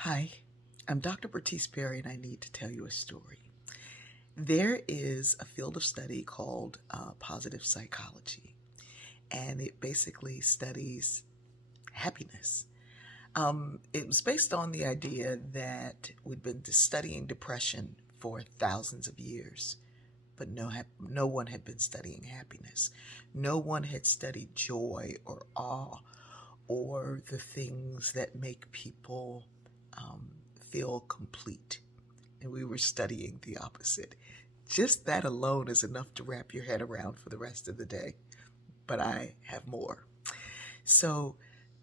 Hi, I'm Dr. Bertice Berry, and I need to tell you a story. There is a field of study called positive psychology, and it basically studies happiness. It was based on the idea that we'd been studying depression for thousands of years, but no one had been studying happiness. No one had studied joy or awe or the things that make people um, feel complete. And we were studying the opposite. Just that alone is enough to wrap your head around for the rest of the day. But I have more. So,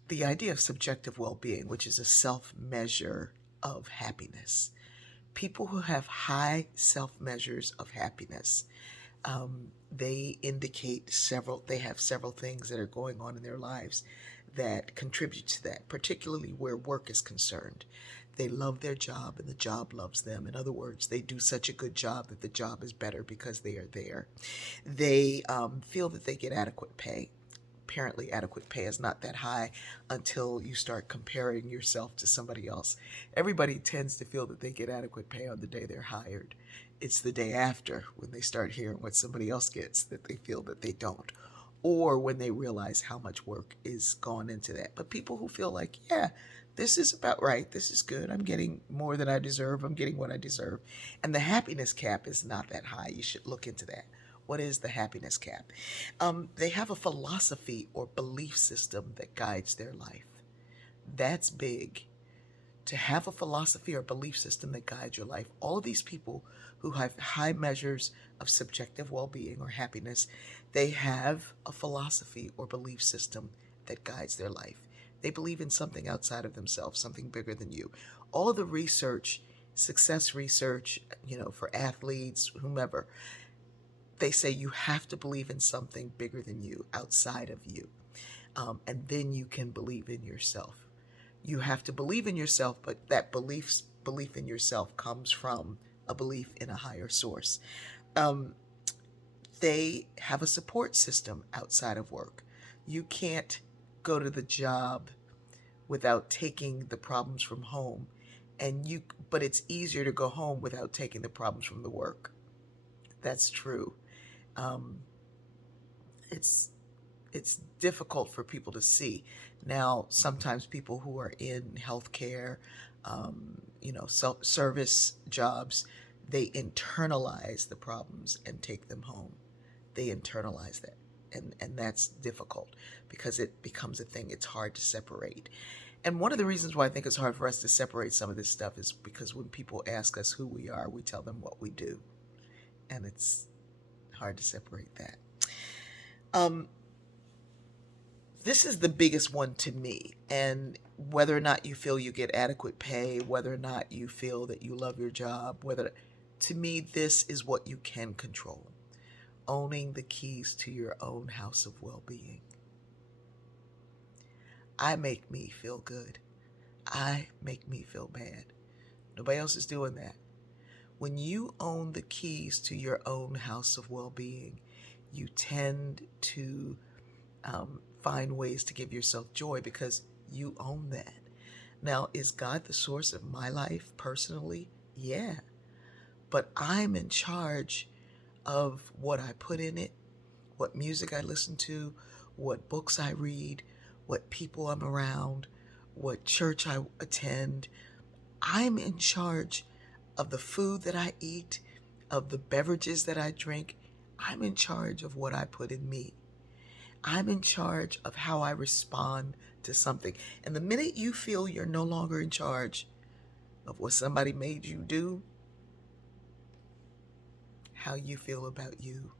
the idea of subjective well being, which is a self measure of happiness, people who have high self measures of happiness, they indicate they have several things that are going on in their lives that contribute to that, particularly where work is concerned. They love their job and the job loves them. In other words, they do such a good job that the job is better because they are there. They feel that they get adequate pay. Apparently, adequate pay is not that high until you start comparing yourself to somebody else. Everybody tends to feel that they get adequate pay on the day they're hired. It's the day after, when they start hearing what somebody else gets, that they feel that they don't, or when they realize how much work is gone into that. But people who feel like, yeah, this is about right, this is good, I'm getting more than I deserve, I'm getting what I deserve, and the happiness cap is not that high. You should look into that. What is the happiness cap? They have a philosophy or belief system that guides their life. That's big. To have a philosophy or belief system that guides your life. All of these people who have high measures of subjective well being or happiness, they have a philosophy or belief system that guides their life. They believe in something outside of themselves, something bigger than you. All of the research, success research, for athletes, whomever, they say you have to believe in something bigger than you, outside of you. And then you can believe in yourself. You have to believe in yourself, but that belief in yourself comes from a belief in a higher source. Um, they have a support system outside of work. You can't go to the job without taking the problems from home, but it's easier to go home without taking the problems from the work. That's true. Um, it's it's difficult for people to see. Now, sometimes people who are in healthcare, service jobs, they internalize the problems and take them home. They internalize that. And that's difficult because it becomes a thing. It's hard to separate. And one of the reasons why I think it's hard for us to separate some of this stuff is because when people ask us who we are, we tell them what we do. And it's hard to separate that. Um, this is the biggest one to me. And whether or not you feel you get adequate pay, whether or not you feel that you love your job, to me, this is what you can control. Owning the keys to your own house of well being. I make me feel good. I make me feel bad. Nobody else is doing that. When you own the keys to your own house of well being, you tend to find ways to give yourself joy because you own that. Now, is God the source of my life personally? Yeah. But I'm in charge of what I put in it, what music I listen to, what books I read, what people I'm around, what church I attend. I'm in charge of the food that I eat, of the beverages that I drink. I'm in charge of what I put in me. I'm in charge of how I respond to something. And the minute you feel you're no longer in charge of what somebody made you do, how you feel about you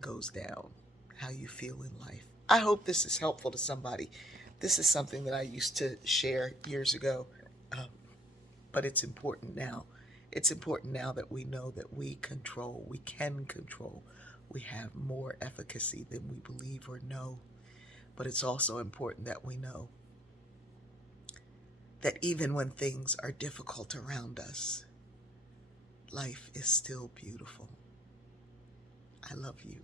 goes down, how you feel in life. I hope this is helpful to somebody. This is something that I used to share years ago, um, but it's important now. It's important now that we know that we can control. We have more efficacy than we believe or know. But it's also important that we know that even when things are difficult around us, life is still beautiful. I love you.